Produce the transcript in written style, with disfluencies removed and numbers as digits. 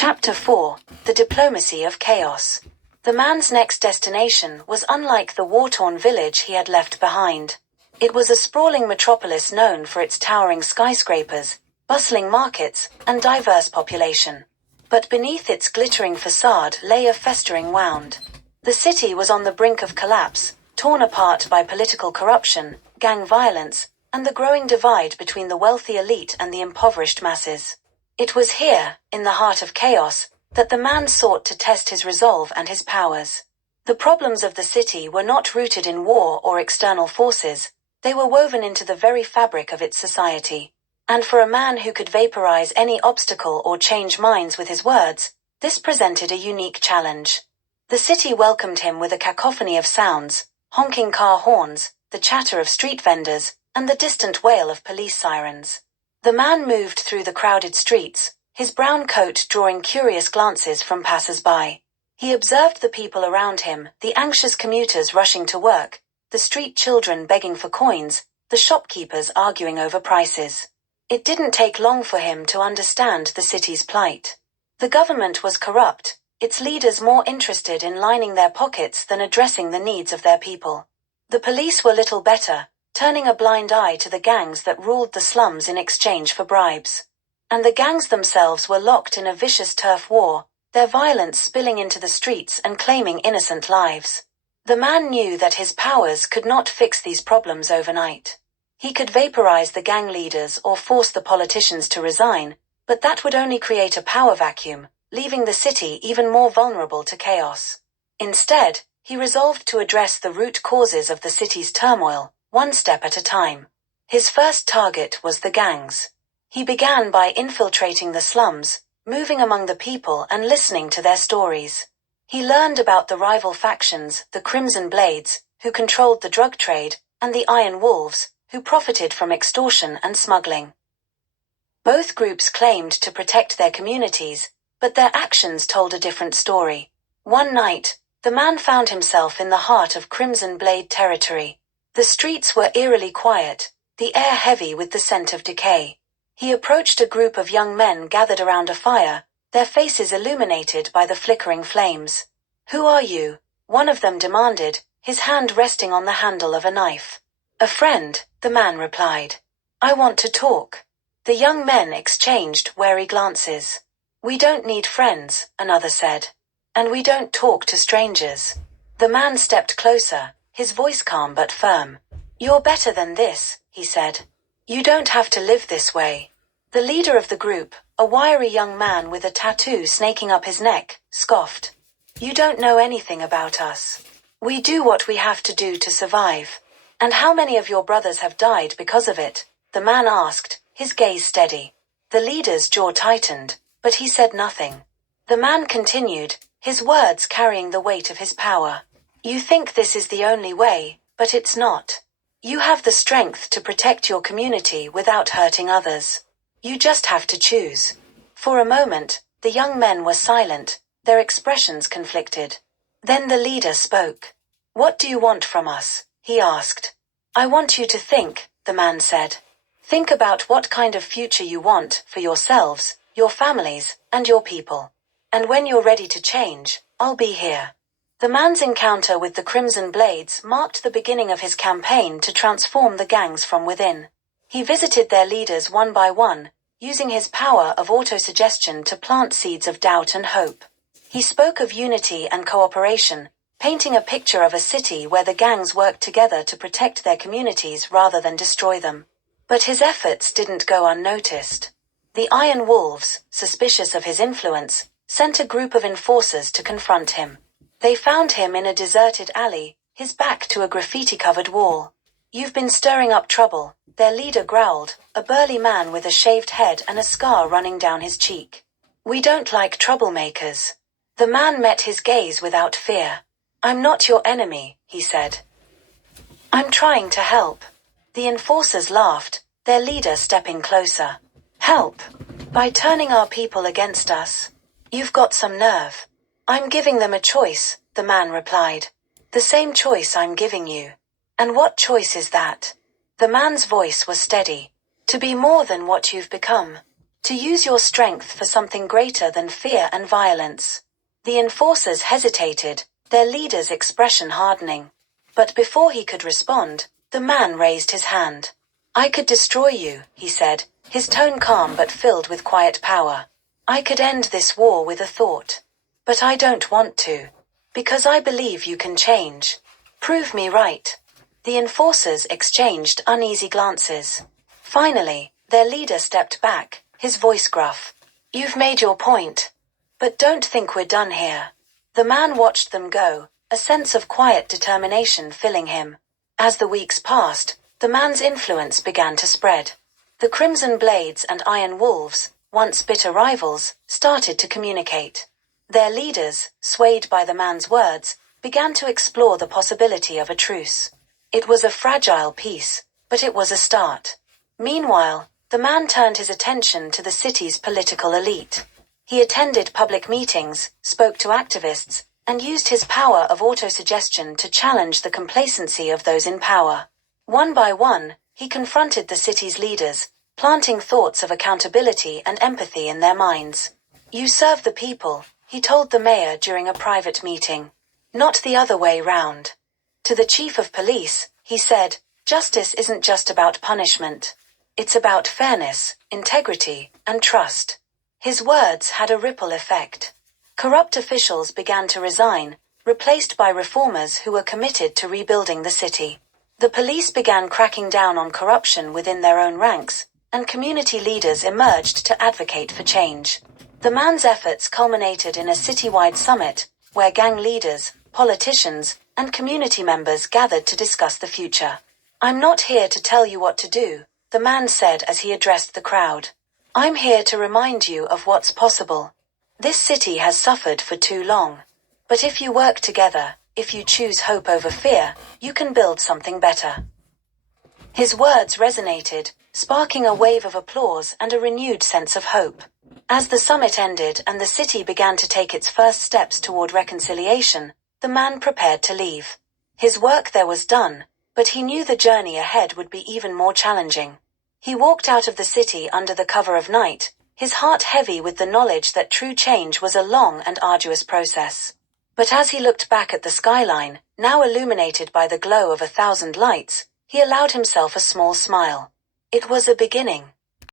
Chapter 4: The Diplomacy of Chaos. The man's next destination was unlike the war-torn village he had left behind. It was a sprawling metropolis known for its towering skyscrapers, bustling markets, and diverse population. But beneath its glittering facade lay a festering wound. The city was on the brink of collapse, torn apart by political corruption, gang violence, and the growing divide between the wealthy elite and the impoverished masses. It was here, in the heart of chaos, that the man sought to test his resolve and his powers. The problems of the city were not rooted in war or external forces, they were woven into the very fabric of its society. And for a man who could vaporize any obstacle or change minds with his words, this presented a unique challenge. The city welcomed him with a cacophony of sounds, honking car horns, the chatter of street vendors, and the distant wail of police sirens. The man moved through the crowded streets, his brown coat drawing curious glances from passers-by. He observed the people around him, the anxious commuters rushing to work, the street children begging for coins, the shopkeepers arguing over prices. It didn't take long for him to understand the city's plight. The government was corrupt, its leaders more interested in lining their pockets than addressing the needs of their people. The police were little better, turning a blind eye to the gangs that ruled the slums in exchange for bribes. And the gangs themselves were locked in a vicious turf war, their violence spilling into the streets and claiming innocent lives. The man knew that his powers could not fix these problems overnight. He could vaporize the gang leaders or force the politicians to resign, but that would only create a power vacuum, leaving the city even more vulnerable to chaos. Instead, he resolved to address the root causes of the city's turmoil, one step at a time. His first target was the gangs. He began by infiltrating the slums, moving among the people and listening to their stories. He learned about the rival factions, the Crimson Blades, who controlled the drug trade, and the Iron Wolves, who profited from extortion and smuggling. Both groups claimed to protect their communities, but their actions told a different story. One night, the man found himself in the heart of Crimson Blade territory. The streets were eerily quiet, the air heavy with the scent of decay. He approached a group of young men gathered around a fire, their faces illuminated by the flickering flames. "Who are you?" one of them demanded, his hand resting on the handle of a knife. "A friend," the man replied. "I want to talk." The young men exchanged wary glances. "We don't need friends," another said. "And we don't talk to strangers." The man stepped closer, his voice calm but firm. "You're better than this," he said. "You don't have to live this way." The leader of the group, a wiry young man with a tattoo snaking up his neck, scoffed. "You don't know anything about us. We do what we have to do to survive." "And how many of your brothers have died because of it?" the man asked, his gaze steady. The leader's jaw tightened, but he said nothing. The man continued, his words carrying the weight of his power. "You think this is the only way, but it's not. You have the strength to protect your community without hurting others. You just have to choose." For a moment, the young men were silent, their expressions conflicted. Then the leader spoke. "What do you want from us?" he asked. "I want you to think," the man said. "Think about what kind of future you want for yourselves, your families, and your people. And when you're ready to change, I'll be here." The man's encounter with the Crimson Blades marked the beginning of his campaign to transform the gangs from within. He visited their leaders one by one, using his power of autosuggestion to plant seeds of doubt and hope. He spoke of unity and cooperation, painting a picture of a city where the gangs worked together to protect their communities rather than destroy them. But his efforts didn't go unnoticed. The Iron Wolves, suspicious of his influence, sent a group of enforcers to confront him. They found him in a deserted alley, his back to a graffiti-covered wall. "You've been stirring up trouble," their leader growled, a burly man with a shaved head and a scar running down his cheek. "We don't like troublemakers." The man met his gaze without fear. "I'm not your enemy," he said. "I'm trying to help." The enforcers laughed, their leader stepping closer. "Help? By turning our people against us? You've got some nerve." "I'm giving them a choice," the man replied. "The same choice I'm giving you." "And what choice is that?" The man's voice was steady. "To be more than what you've become." To use your strength for something greater than fear and violence. The enforcers hesitated, their leader's expression hardening. But before he could respond, the man raised his hand. I could destroy you, he said, his tone calm but filled with quiet power. I could end this war with a thought. But I don't want to. Because I believe you can change. Prove me right. The enforcers exchanged uneasy glances. Finally, their leader stepped back, his voice gruff. You've made your point. But don't think we're done here. The man watched them go, a sense of quiet determination filling him. As the weeks passed, the man's influence began to spread. The Crimson Blades and Iron Wolves, once bitter rivals, started to communicate. Their leaders, swayed by the man's words, began to explore the possibility of a truce. It was a fragile peace, but it was a start. Meanwhile, the man turned his attention to the city's political elite. He attended public meetings, spoke to activists, and used his power of autosuggestion to challenge the complacency of those in power. One by one, he confronted the city's leaders, planting thoughts of accountability and empathy in their minds. You serve the people, he told the mayor during a private meeting. Not the other way round. To the chief of police, he said, justice isn't just about punishment. It's about fairness, integrity, and trust. His words had a ripple effect. Corrupt officials began to resign, replaced by reformers who were committed to rebuilding the city. The police began cracking down on corruption within their own ranks, and community leaders emerged to advocate for change. The man's efforts culminated in a citywide summit, where gang leaders, politicians, and community members gathered to discuss the future. I'm not here to tell you what to do, the man said as he addressed the crowd. I'm here to remind you of what's possible. This city has suffered for too long. But if you work together, if you choose hope over fear, you can build something better. His words resonated, sparking a wave of applause and a renewed sense of hope. As the summit ended and the city began to take its first steps toward reconciliation, the man prepared to leave. His work there was done, but he knew the journey ahead would be even more challenging. He walked out of the city under the cover of night, his heart heavy with the knowledge that true change was a long and arduous process. But as he looked back at the skyline, now illuminated by the glow of 1,000 lights, he allowed himself a small smile. It was a beginning.